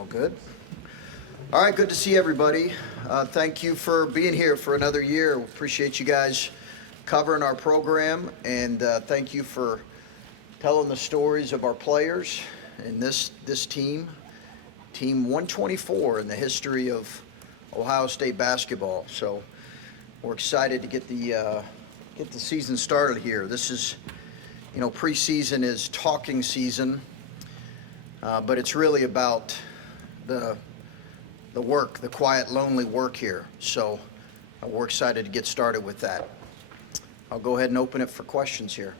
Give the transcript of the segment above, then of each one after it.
All good. All right, good to see everybody. Thank you for being here for another year. We appreciate you guys covering our program, and thank you for telling the stories of our players and this team, Team 124 in the history of Ohio State basketball. So we're excited to get the season started here. This is, preseason is talking season, but it's really about the work, the quiet, lonely work here. So we're excited to get started with that. I'll go ahead and open it for questions here.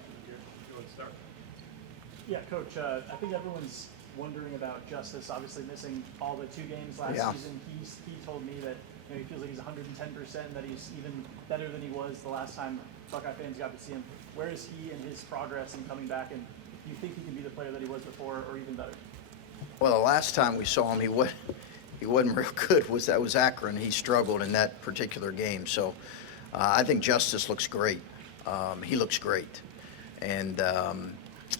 Yeah, Coach, I think everyone's wondering about Justice obviously missing all the 2 games last season. He told me that he feels like he's 110%, that he's even better than he was the last time Buckeye fans got to see him. Where is he in his progress in coming back, and do you think he can be the player that he was before or even better? Well, the last time we saw him, he wasn't real good. That was Akron. He struggled in that particular game. So I think Justice looks great. He looks great, and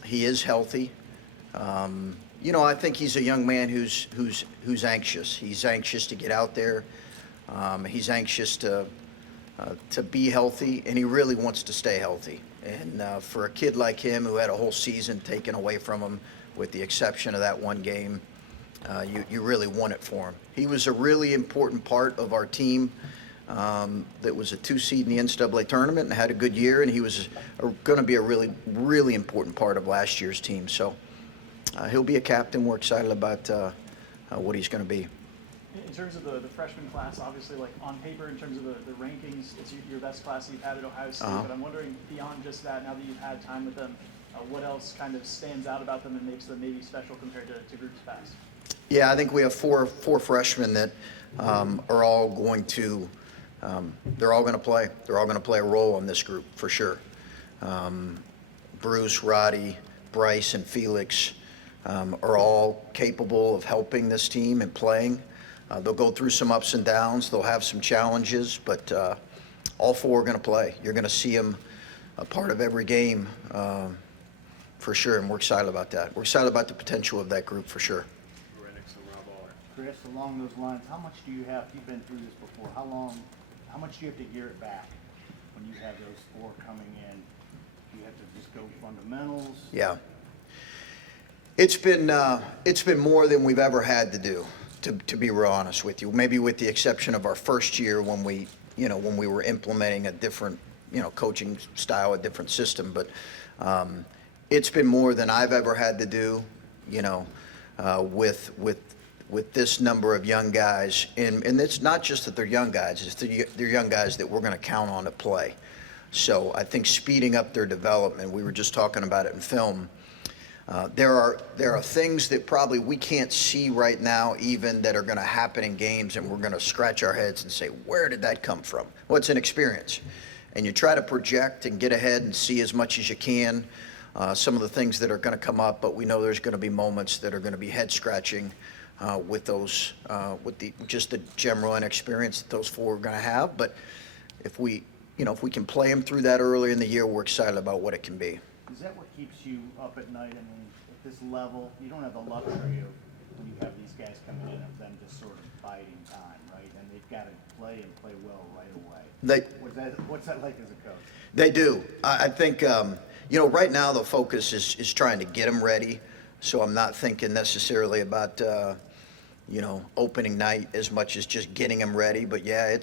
he is healthy. I think he's a young man who's anxious. He's anxious to get out there. He's anxious to be healthy, and he really wants to stay healthy. And for a kid like him who had a whole season taken away from him, with the exception of that one game, you really want it for him. He was a really important part of our team that was a 2 seed in the NCAA tournament and had a good year, and he was going to be a really, really important part of last year's team. So he'll be a captain. We're excited about what he's going to be. In terms of the freshman class, obviously, like on paper, in terms of the rankings, it's your best class you've had at Ohio State. But I'm wondering, beyond just that, now that you've had time with them, what else kind of stands out about them and makes them maybe special compared to groups past? Yeah, I think we have four freshmen that are all going to they're all going to play. They're all going to play a role in this group for sure. Bruce, Roddy, Bryce, and Felix are all capable of helping this team and playing. They'll go through some ups and downs. They'll have some challenges, but all 4 are going to play. You're going to see them a part of every game for sure, and we're excited about that. We're excited about the potential of that group for sure. Chris, along those lines, how much do you have, you've been through this before, how much do you have to gear it back when you have those 4 coming in? Do you have to just go fundamentals? Yeah. It's been more than we've ever had to do, to be real honest with you. Maybe with the exception of our first year when we were implementing a different, coaching style, a different system. But it's been more than I've ever had to do, with this number of young guys. And it's not just that they're young guys, it's they're young guys that we're going to count on to play. So I think speeding up their development, we were just talking about it in film, there are things that probably we can't see right now even that are going to happen in games, and we're going to scratch our heads and say, where did that come from? Well, it's an experience. And you try to project and get ahead and see as much as you can some of the things that are going to come up, but we know there's going to be moments that are going to be head-scratching with those, just the general inexperience that those 4 are going to have. But if we can play them through that early in the year, we're excited about what it can be. Is that what keeps you up at night? I mean, at this level, you don't have the luxury of, when you have these guys coming in, of them just sort of biding time, right? And they've got to play and play well right away. What's that like as a coach? They do. I think, right now the focus is trying to get them ready. So I'm not thinking necessarily about, opening night as much as just getting them ready. But yeah,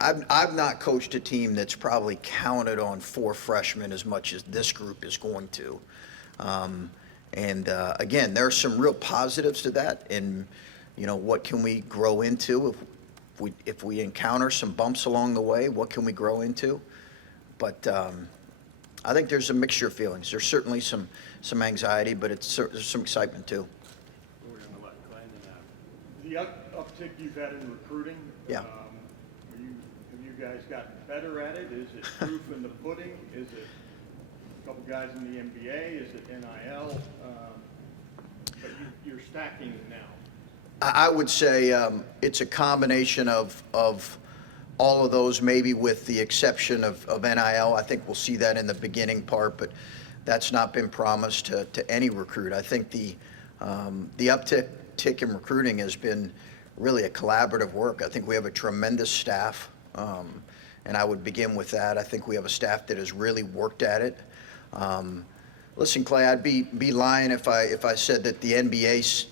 I've not coached a team that's probably counted on 4 freshmen as much as this group is going to. Again, there are some real positives to that. And, what can we grow into if we encounter some bumps along the way? What can we grow into? But I think there's a mixture of feelings. There's certainly some anxiety, but there's some excitement too. We're going to let Glenn the uptick you've had in recruiting. Yeah. Have you guys gotten better at it? Is it proof in the pudding? Is it a couple guys in the NBA? Is it NIL? But you're stacking now. I would say it's a combination of all of those, maybe with the exception of NIL. I think we'll see that in the beginning part, but that's not been promised to any recruit. I think the The uptick in recruiting has been really a collaborative work. I think we have a tremendous staff, and I would begin with that. I think we have a staff that has really worked at it. Listen, Clay, I'd be lying if I said that the NBA's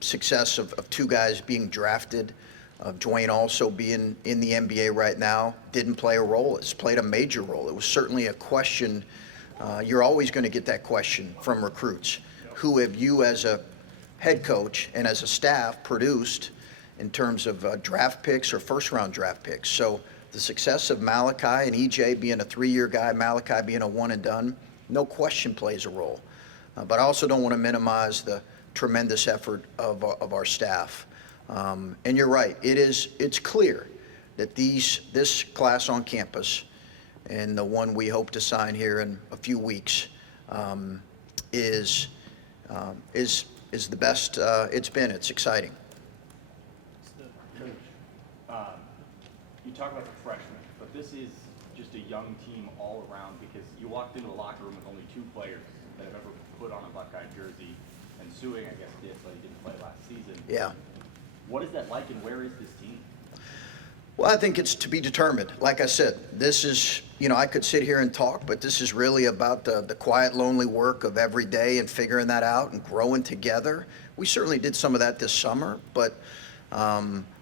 success of two guys being drafted, of Dwayne also being in the NBA right now, didn't play a role. It's played a major role. It was certainly a question. You're always going to get that question from recruits. Who have you as a head coach and as a staff produced in terms of draft picks or first-round draft picks? So the success of Malachi and EJ being a 3-year guy, Malachi being a one-and-done, no question plays a role. But I also don't want to minimize the tremendous effort of our staff. And you're right, it's clear that this class on campus and the one we hope to sign here in a few weeks is the best it's been. It's exciting. You talk about the freshmen, but this is just a young team all around because you walked into a locker room with only 2 players that have ever put on a Buckeye jersey, and Suing, I guess, Diebler didn't play last season. Yeah. What is that like, and where is this team? Well, I think it's to be determined. Like I said, this is, I could sit here and talk, but this is really about the quiet, lonely work of every day and figuring that out and growing together. We certainly did some of that this summer, but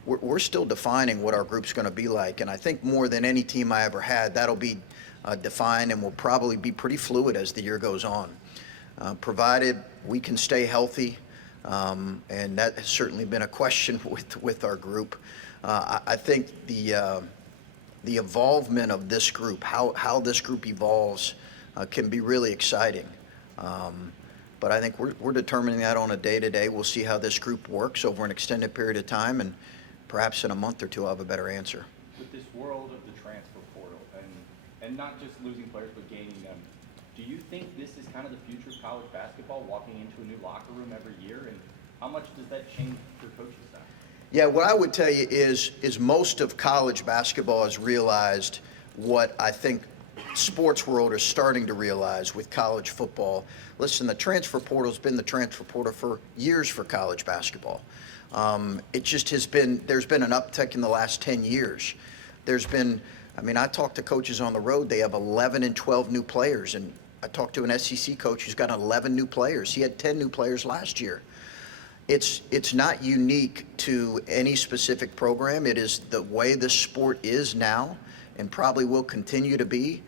we're still defining what our group's going to be like. And I think more than any team I ever had, that'll be defined and will probably be pretty fluid as the year goes on, provided we can stay healthy. And that has certainly been a question with our group. I think the evolvement of this group, how this group evolves, can be really exciting. But I think we're determining that on a day-to-day. We'll see how this group works over an extended period of time, and perhaps in a month or two I'll have a better answer. With this world of the transfer portal, and not just losing players but gaining them, do you think this is kind of the future of college basketball, walking into a new locker room every year, and how much does that change your coaching staff? Yeah, what I would tell you is most of college basketball has realized what I think sports world is starting to realize with college football. Listen, the transfer portal's been the transfer portal for years for college basketball. It just has been, there's been an uptick in the last 10 years. There's been, I talk to coaches on the road, they have 11 and 12 new players, and I talked to an SEC coach who's got 11 new players. He had 10 new players last year. It's not unique to any specific program. It is the way the sport is now and probably will continue to be.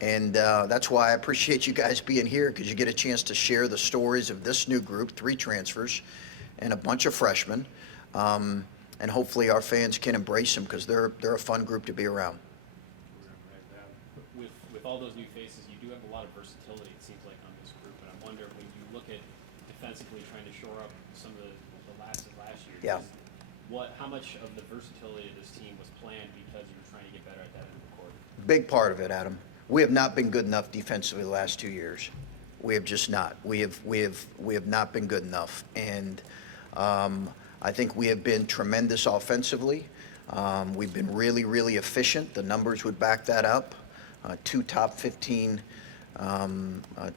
And that's why I appreciate you guys being here, because you get a chance to share the stories of this new group, 3 transfers and a bunch of freshmen. And hopefully our fans can embrace them, because they're a fun group to be around. With all those new faces, you do have a lot of versatility, it seems like, on this group. And I wonder, when you look at defensively trying to shore up some of the last year, Yeah. how much of the versatility of this team was planned because you were trying to get better at that end of the court? Big part of it, Adam. We have not been good enough defensively the last 2 years. We have just not. We have not been good enough. And I think we have been tremendous offensively. We've been really, really efficient. The numbers would back that up. 2 top 15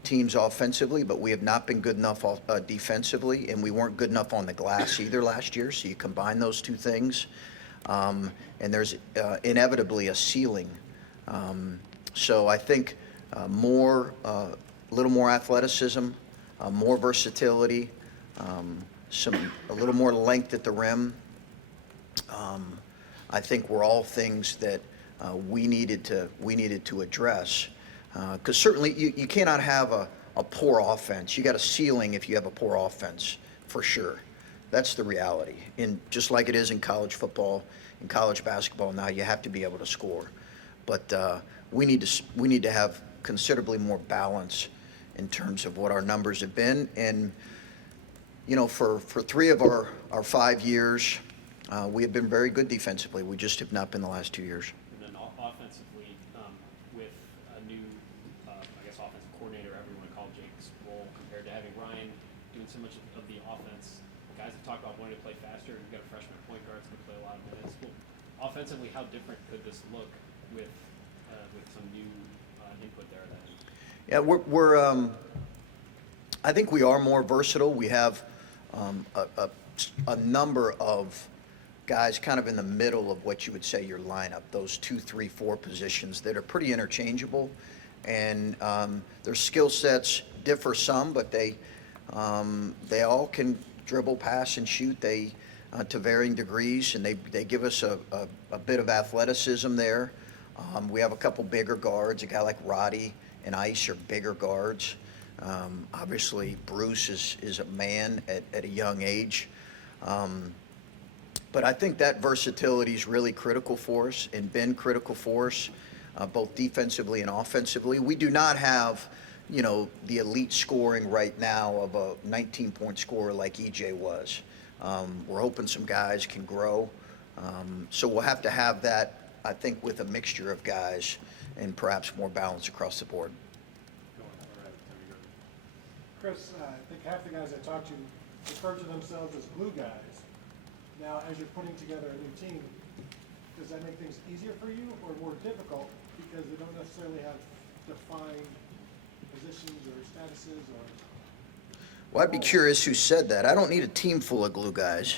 teams offensively, but we have not been good enough defensively, and we weren't good enough on the glass either last year. So you combine those 2 things, and there's inevitably a ceiling. So I think a little more athleticism, more versatility, a little more length at the rim. I think were all things that we needed to address. Because certainly you cannot have a poor offense. You got a ceiling if you have a poor offense, for sure. That's the reality. And just like it is in college football, in college basketball now, you have to be able to score. But we need to have considerably more balance in terms of what our numbers have been. And for 3 of our 5 years, we have been very good defensively. We just have not been the last 2 years. And then offensively, with a new, offensive coordinator, however you want to call Jake's role, compared to having Ryan doing so much of the offense, guys have talked about wanting to play faster. You've got a freshman point guard that's going to play a lot of minutes. Well, offensively, how different could this look with some new input there? Yeah, I think we are more versatile. We have a number of guys kind of in the middle of what you would say your lineup, those 2, 3, 4 positions that are pretty interchangeable. And their skill sets differ some, but they all can dribble, pass, and shoot. To varying degrees, and they give us a bit of athleticism there. We have a couple bigger guards. A guy like Roddy and Ice are bigger guards. Obviously, Bruce is a man at a young age. But I think that versatility is really critical for us and been critical for us, both defensively and offensively. We do not have, the elite scoring right now of a 19-point scorer like EJ was. We're hoping some guys can grow. So we'll have to have that, I think, with a mixture of guys and perhaps more balance across the board. Chris, I think half the guys I talked to refer to themselves as glue guys. Now, as you're putting together a new team, does that make things easier for you or more difficult because they don't necessarily have defined positions or statuses or? Well, I'd be curious who said that. I don't need a team full of glue guys.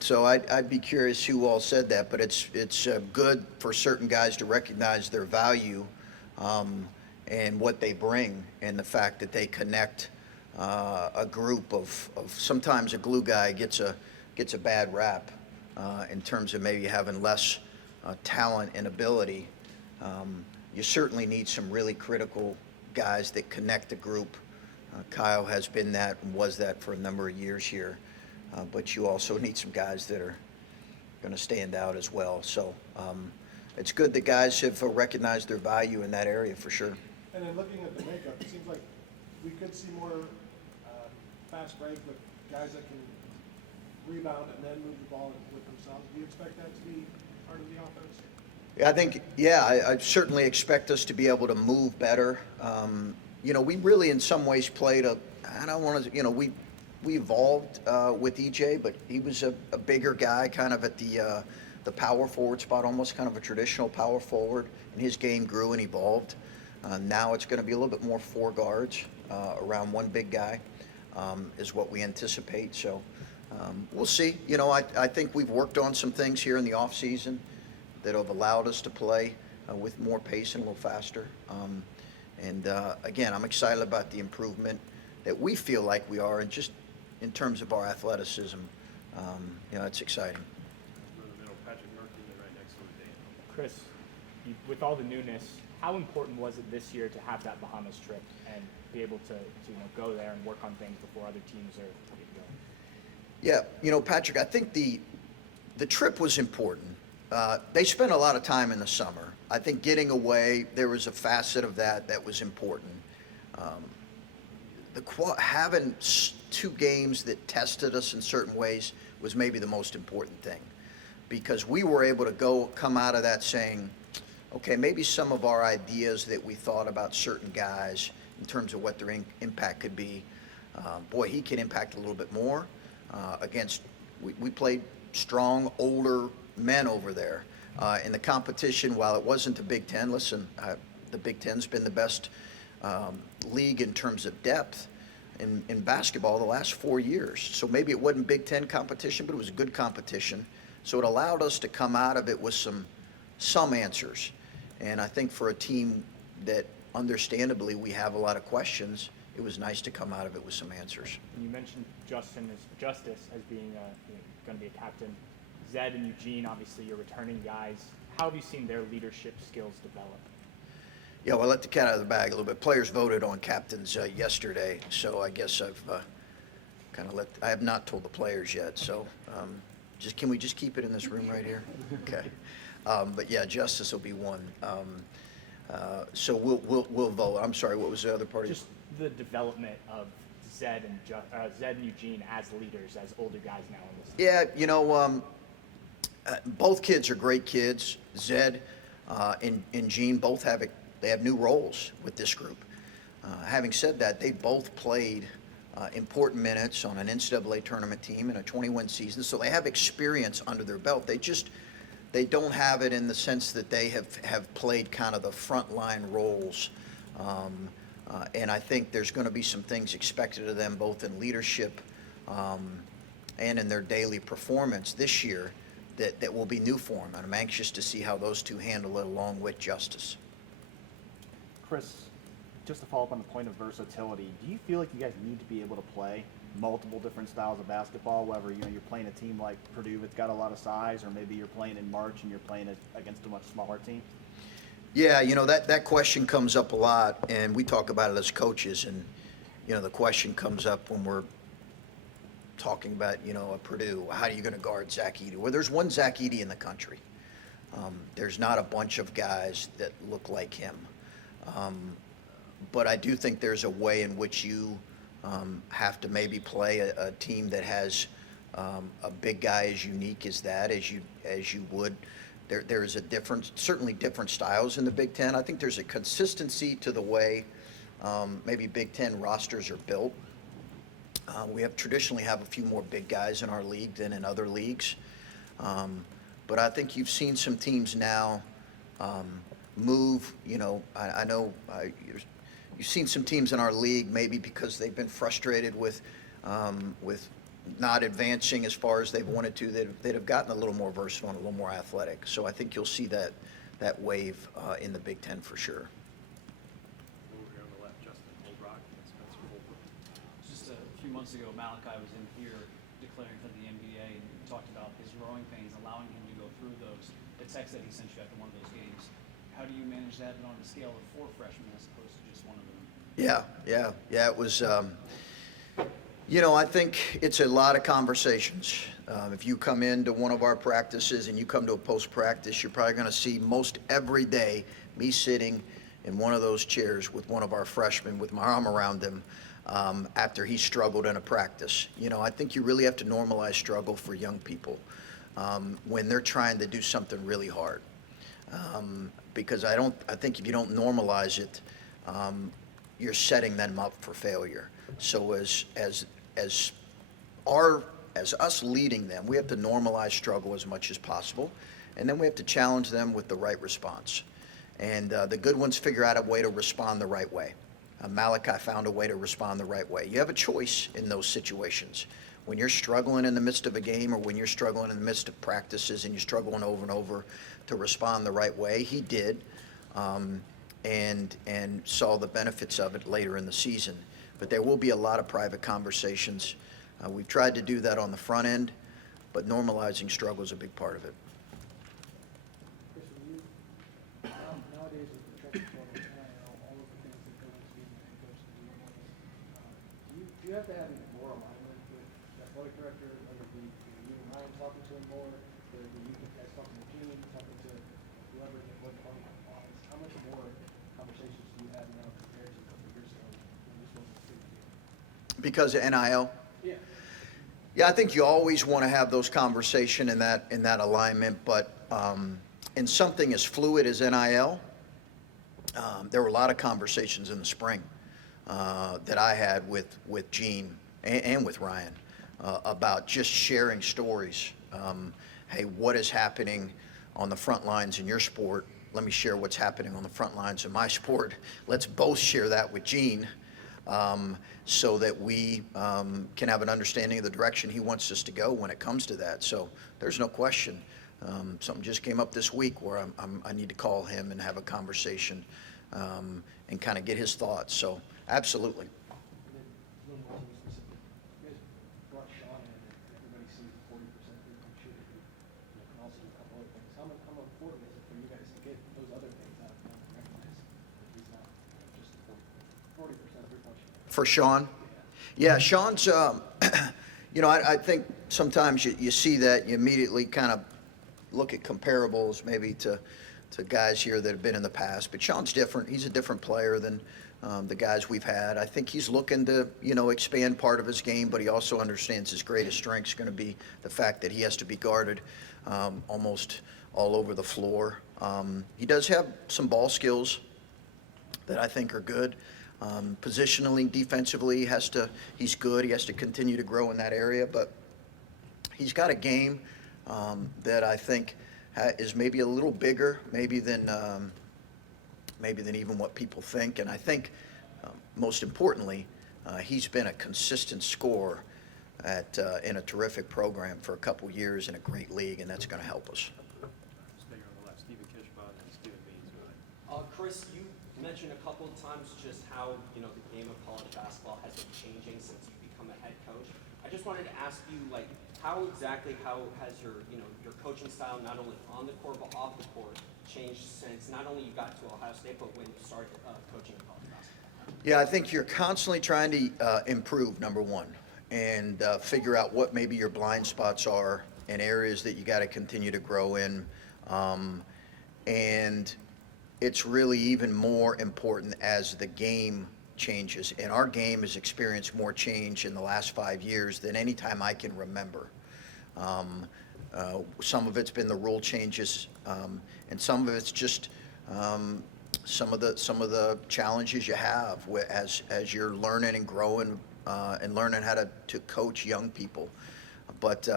So I'd be curious who all said that, but it's good for certain guys to recognize their value and what they bring, and the fact that they connect a group of sometimes a glue guy gets a bad rap in terms of maybe having less talent and ability. You certainly need some really critical guys that connect the group. Kyle has been that and was that for a number of years here. But you also need some guys that are going to stand out as well. So it's good that guys have recognized their value in that area for sure. And then looking at the makeup, it seems like we could see more fast break with guys that can rebound and then move the ball with themselves. Do you expect that to be part of the offense? I think, I certainly expect us to be able to move better. We really in some ways played we evolved with EJ, but he was a bigger guy kind of at the power forward spot, almost kind of a traditional power forward, and his game grew and evolved. Now it's going to be a little bit more 4 guards around one big guy is what we anticipate. So we'll see. I think we've worked on some things here in the off season that have allowed us to play with more pace and a little faster. Again, I'm excited about the improvement that we feel like we are, and just in terms of our athleticism, it's exciting. Chris, with all the newness, how important was it this year to have that Bahamas trip and be able to go there and work on things before other teams are getting going? Yeah, Patrick, I think the trip was important. They spent a lot of time in the summer. I think getting away, there was a facet of that was important. Having 2 games that tested us in certain ways was maybe the most important thing, because we were able to come out of that saying, okay, maybe some of our ideas that we thought about certain guys in terms of what their impact could be, he can impact a little bit more. We played strong, older men over there. In the competition, while it wasn't the Big Ten, the Big Ten's been the best league in terms of depth in basketball the last 4 years. So maybe it wasn't Big Ten competition, but it was a good competition. So it allowed us to come out of it with some answers. And I think for a team that understandably we have a lot of questions, it was nice to come out of it with some answers. You mentioned Justice as being going to be a captain. Zed and Eugene, obviously, you're returning guys. How have you seen their leadership skills develop? Yeah, well, I let the cat out of the bag a little bit. Players voted on captains yesterday, so I guess I've I have not told the players yet. So can we just keep it in this room right here? Okay. But yeah, Justice will be one. So we'll vote. I'm sorry, what was the other part? Just the development of Zed and Eugene as leaders, as older guys now in this. Yeah, both kids are great kids. Zed and Gene both have new roles with this group. Having said that, they both played important minutes on an NCAA tournament team in a 21 season, so they have experience under their belt. They don't have it in the sense that they have played kind of the frontline roles And I think there's going to be some things expected of them both in leadership and in their daily performance this year that will be new for them. And I'm anxious to see how those two handle it along with Justice. Chris, just to follow up on the point of versatility, do you feel like you guys need to be able to play multiple different styles of basketball, whether you're playing a team like Purdue that's got a lot of size, or maybe you're playing in March and you're playing against a much smaller team? Yeah, that question comes up a lot, and we talk about it as coaches, and the question comes up when we're talking about a Purdue. How are you going to guard Zach Edey? Well, there's one Zach Edey in the country. There's not a bunch of guys that look like him. But I do think there's a way in which you have to maybe play a team that has a big guy as unique as that, as you would. There is certainly different styles in the Big Ten. I think there's a consistency to the way maybe Big Ten rosters are built. We have traditionally have a few more big guys in our league than in other leagues. But I think you've seen some teams now move. I know you've seen some teams in our league maybe because they've been frustrated with not advancing as far as they've wanted to. They'd have gotten a little more versatile and a little more athletic. So I think you'll see that wave in the Big Ten for sure. Over here on the left, Justin Holden and Spencer Holden. Just a few months ago, Malachi was in here declaring for the NBA, and he talked about his growing pains, allowing him to go through those. The text that he sent you after one of those games. How do you manage that on a scale of 4 freshmen as opposed to just one of them? Yeah. It was. I think it's a lot of conversations. If you come into one of our practices and you come to a post-practice, you're probably going to see most every day me sitting in one of those chairs with one of our freshmen with my arm around him after he struggled in a practice. I think you really have to normalize struggle for young people when they're trying to do something really hard. Because I think if you don't normalize it, you're setting them up for failure. So as us leading them, we have to normalize struggle as much as possible, and then we have to challenge them with the right response. And the good ones figure out a way to respond the right way. Malachi found a way to respond the right way. You have a choice in those situations. When you're struggling in the midst of a game, or when you're struggling in the midst of practices and you're struggling over and over to respond the right way, he did, and saw the benefits of it later in the season. But there will be a lot of private conversations. We've tried to do that on the front end, but normalizing struggle is a big part of it. Chris, nowadays with the transfer portal, NIL, all of the things that go into being a head coach and doing all this, do you have to have more alignment with the athletic director, whether it be you and Ryan talking to him more, whether it be you guys talking to Gene, talking to whoever the athletic department wants? How much more conversations do you have now compared to a couple of years ago when this wasn't a big deal? Because of NIL? Yeah. Yeah, I think you always want to have those conversations in that alignment, but in something as fluid as NIL, there were a lot of conversations in the spring that I had with Gene and with Ryan about just sharing stories. Hey, what is happening on the front lines in your sport? Let me share what's happening on the front lines in my sport. Let's both share that with Gene. So that we can have an understanding of the direction he wants us to go when it comes to that. So there's no question. Something just came up this week where I need to call him and have a conversation and kind of get his thoughts. So absolutely. And then a little more specific. You guys brought Sean in, and everybody sees the 40% three-point shooter who can also do a couple other things. How important is it for you guys to get those other things out of him and recognize that he's not just a 40% three-point shooter? For Sean? Yeah, Sean's, I think sometimes you see that, you immediately kind of look at comparables maybe to guys here that have been in the past. But Sean's different. He's a different player than the guys we've had. I think he's looking to, expand part of his game, but he also understands his greatest strength is going to be the fact that he has to be guarded almost all over the floor. He does have some ball skills that I think are good. Positionally, defensively, he's good. He has to continue to grow in that area, but he's got a game that I think is maybe a little bigger, maybe than even what people think. And I think most importantly, he's been a consistent scorer in a terrific program for a couple years in a great league, and that's going to help us. Chris, you mentioned a couple of times just how, the game of college basketball has been changing since you've become a head coach. I just wanted to ask you, how has your, your coaching style, not only on the court but off the court, changed since not only you got to Ohio State, but when you started coaching college basketball? Yeah, I think you're constantly trying to improve, number one, and figure out what maybe your blind spots are and areas that you got to continue to grow in. And it's really even more important as the game changes. And our game has experienced more change in the last 5 years than any time I can remember. Some of it's been the rule changes, and some of it's just some of the challenges you have as you're learning and growing and learning how to coach young people. But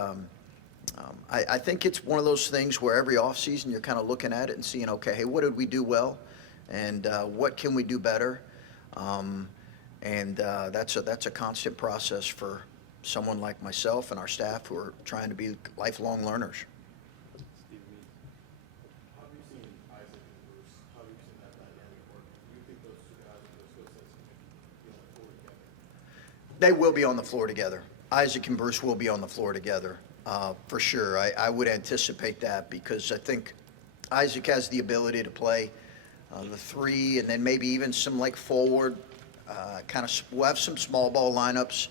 I think it's one of those things where every offseason you're kind of looking at it and seeing, okay, hey, what did we do well, and what can we do better? That's a constant process for someone like myself and our staff who are trying to be lifelong learners. How have you seen Isaac and Bruce? How have you seen that dynamic work? Do you think those two guys with those skill sets can be on the floor together? They will be on the floor together. Isaac and Bruce will be on the floor together, for sure. I would anticipate that because I think Isaac has the ability to play the three and then maybe even some forward, we'll have some small ball lineups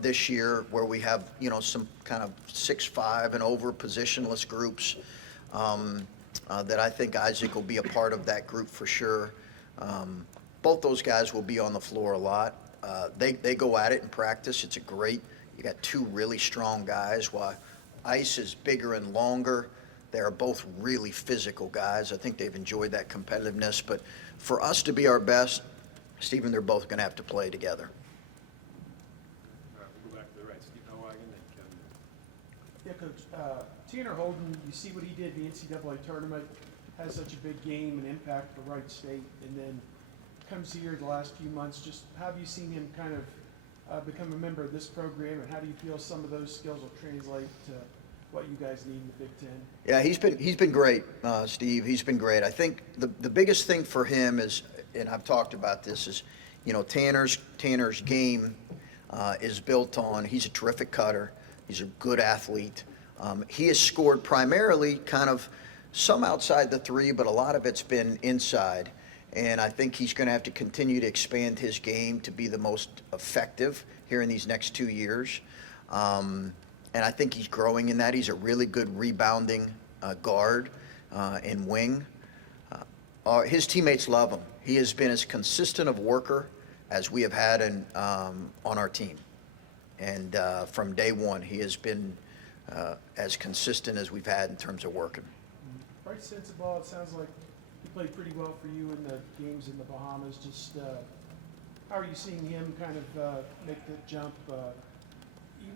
this year where we have, some kind of 6'5" and over positionless groups that I think Isaac will be a part of that group for sure. Both those guys will be on the floor a lot. They go at it in practice. You got two really strong guys. While Ice is bigger and longer, they are both really physical guys. I think they've enjoyed that competitiveness. But for us to be our best, Stephen, they're both going to have to play together. All right, we'll go back to the right. Steve Nowagen and Kevin. Yeah, Coach. Tanner Holden, you see what he did in the NCAA tournament, has such a big game and impact for Wright State, and then comes here the last few months. Just how have you seen him kind of become a member of this program, and how do you feel some of those skills will translate to what you guys need in the Big Ten? Yeah, he's been great, Steve. He's been great. I think the biggest thing for him is, and I've talked about this, is Tanner's game is built on. He's a terrific cutter. He's a good athlete. He has scored primarily kind of some outside the three, but a lot of it's been inside. And I think he's going to have to continue to expand his game to be the most effective here in these next 2 years. And I think he's growing in that. He's a really good rebounding guard and wing. His teammates love him. He has been as consistent of worker as we have had on our team. And from day one, he has been as consistent as we've had in terms of working. Right sense of ball, it sounds like he played pretty well for you in the games in the Bahamas. Just how are you seeing him kind of make that jump?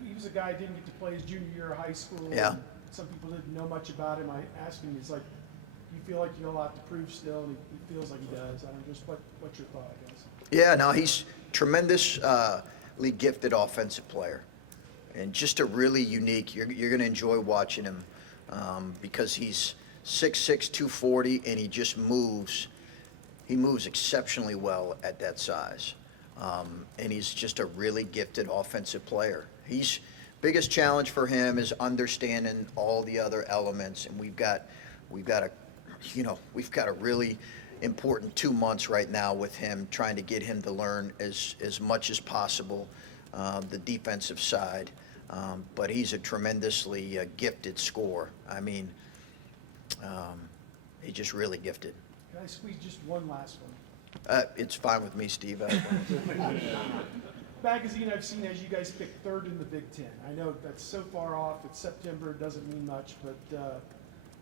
He was a guy who didn't get to play his junior year of high school. Yeah. Some people didn't know much about him. I asked him, he's like, you feel like you got a lot to prove still, and he feels like he does. I don't know, just what's your thought, I guess? Yeah, no, he's tremendously gifted offensive player, and just a really unique. You're going to enjoy watching him because he's 6'6", 240, and he just moves. He moves exceptionally well at that size, and he's just a really gifted offensive player. Biggest challenge for him is understanding all the other elements, and we've got a really important 2 months right now with him, trying to get him to learn as much as possible the defensive side. But he's a tremendously gifted scorer. I mean, he's just really gifted. Can I squeeze just one last one? It's fine with me, Steve. Magazine I've seen as you guys picked third in the Big Ten. I know that's so far off. It's September. It doesn't mean much, but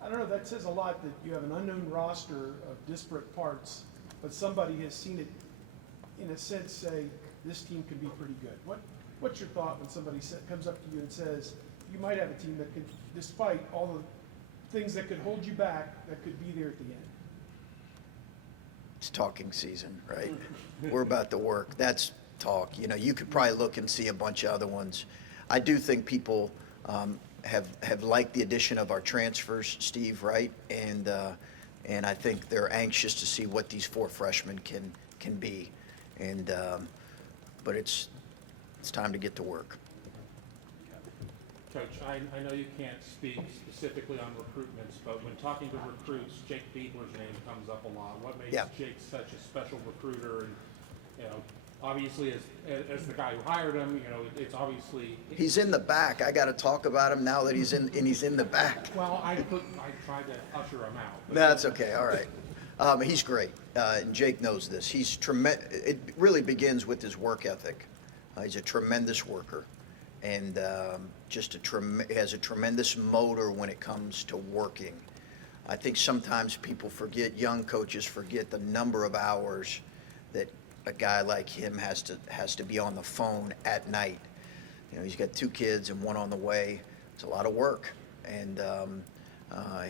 I don't know. That says a lot that you have an unknown roster of disparate parts, but somebody has seen it, in a sense, say this team could be pretty good. What's your thought when somebody comes up to you and says you might have a team that could, despite all the things that could hold you back, that could be there at the end? It's talking season, right? We're about to work. That's talk. You know, you could probably look and see a bunch of other ones. I do think people have liked the addition of our transfers, Steve, right? And I think they're anxious to see what these 4 freshmen can be. And but it's time to get to work. Coach, I know you can't speak specifically on recruitments, but when talking to recruits, Jake Diebler's name comes up a lot. What makes Jake such a special recruiter? And, you know, obviously as the guy who hired him, you know, it's obviously. He's in the back. I got to talk about him now that he's in the back. Well, I tried to usher him out. That's okay. All right. He's great, and Jake knows this. He's tremendous. It really begins with his work ethic. He's a tremendous worker, and has a tremendous motor when it comes to working. I think sometimes people forget, young coaches forget the number of hours that a guy like him has to be on the phone at night. You know, he's got 2 kids and 1 on the way. It's a lot of work, and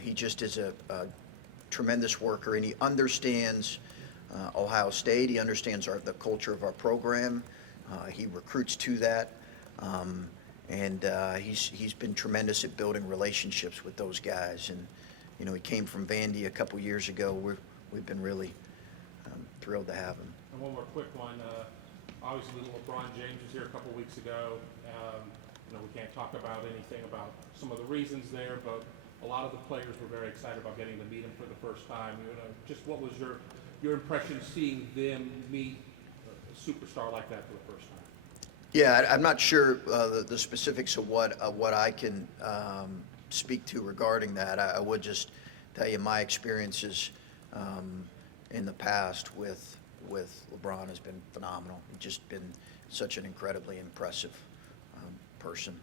he just is a tremendous worker, and he understands Ohio State. He understands the culture of our program. He recruits to that, and he's been tremendous at building relationships with those guys. And you know, he came from Vandy a couple years ago. We've been really thrilled to have him. And one more quick one. Obviously, LeBron James was here a couple weeks ago. You know, we can't talk about anything about some of the reasons there, but a lot of the players were very excited about getting to meet him for the first time. You know, just what was your impression seeing them meet a superstar like that for the first time? Yeah, I'm not sure the specifics of what I can speak to regarding that. I would just tell you my experiences in the past with LeBron has been phenomenal. He's just been such an incredibly impressive person.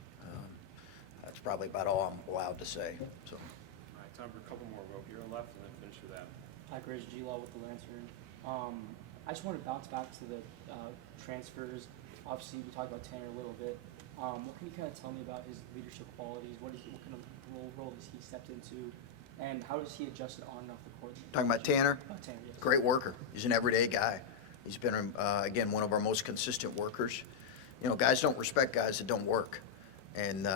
That's probably about all I'm allowed to say. So. All right, time for a couple more. Go here on left and then finish with that. Hi, Grace G-Law with the Lantern. I just want to bounce back to the transfers. Obviously, we talked about Tanner a little bit. What can you kind of tell me about his leadership qualities? What kind of role has he stepped into? And how does he adjust it on and off the court? Talking about Tanner? Tanner, yes. Great worker. He's an everyday guy. He's been, again, one of our most consistent workers. You know, guys don't respect guys that don't work. And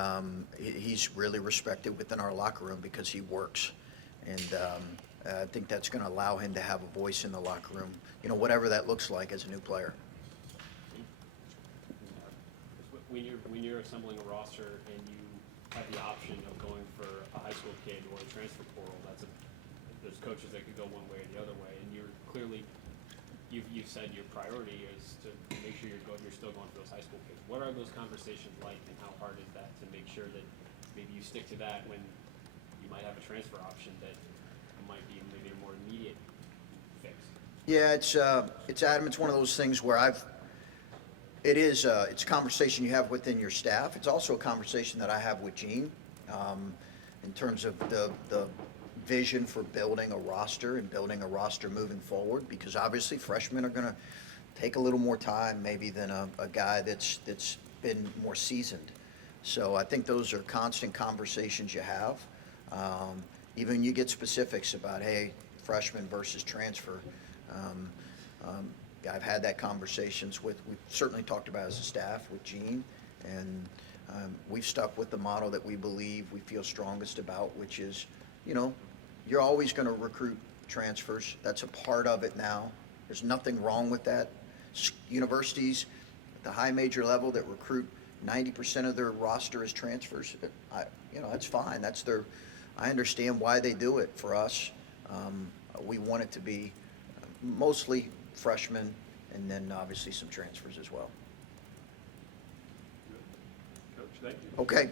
he's really respected within our locker room because he works. And I think that's going to allow him to have a voice in the locker room, you know, whatever that looks like as a new player. When you're assembling a roster and you have the option of going for a high school kid or a transfer portal, there's coaches that could go one way or the other way, and you've said your priority is to make sure you're still going for those high school kids. What are those conversations like, and how hard is that to make sure that maybe you stick to that when you might have a transfer option that might be maybe a more immediate fix? Yeah, it's Adam. It's one of those things where it's a conversation you have within your staff. It's also a conversation that I have with Gene in terms of the vision for building a roster and building a roster moving forward, because obviously freshmen are going to take a little more time maybe than a guy that's been more seasoned. So I think those are constant conversations you have. Even when you get specifics about, hey, freshman versus transfer, I've had that conversations we've certainly talked about as a staff with Gene, and we've stuck with the model that we feel strongest about, which is, you know, you're always going to recruit transfers. That's a part of it now. There's nothing wrong with that. Universities at the high major level that recruit 90% of their roster as transfers, that's fine. I understand why they do it. For us, we want it to be mostly freshmen and then obviously some transfers as well. Coach, thank you. Okay,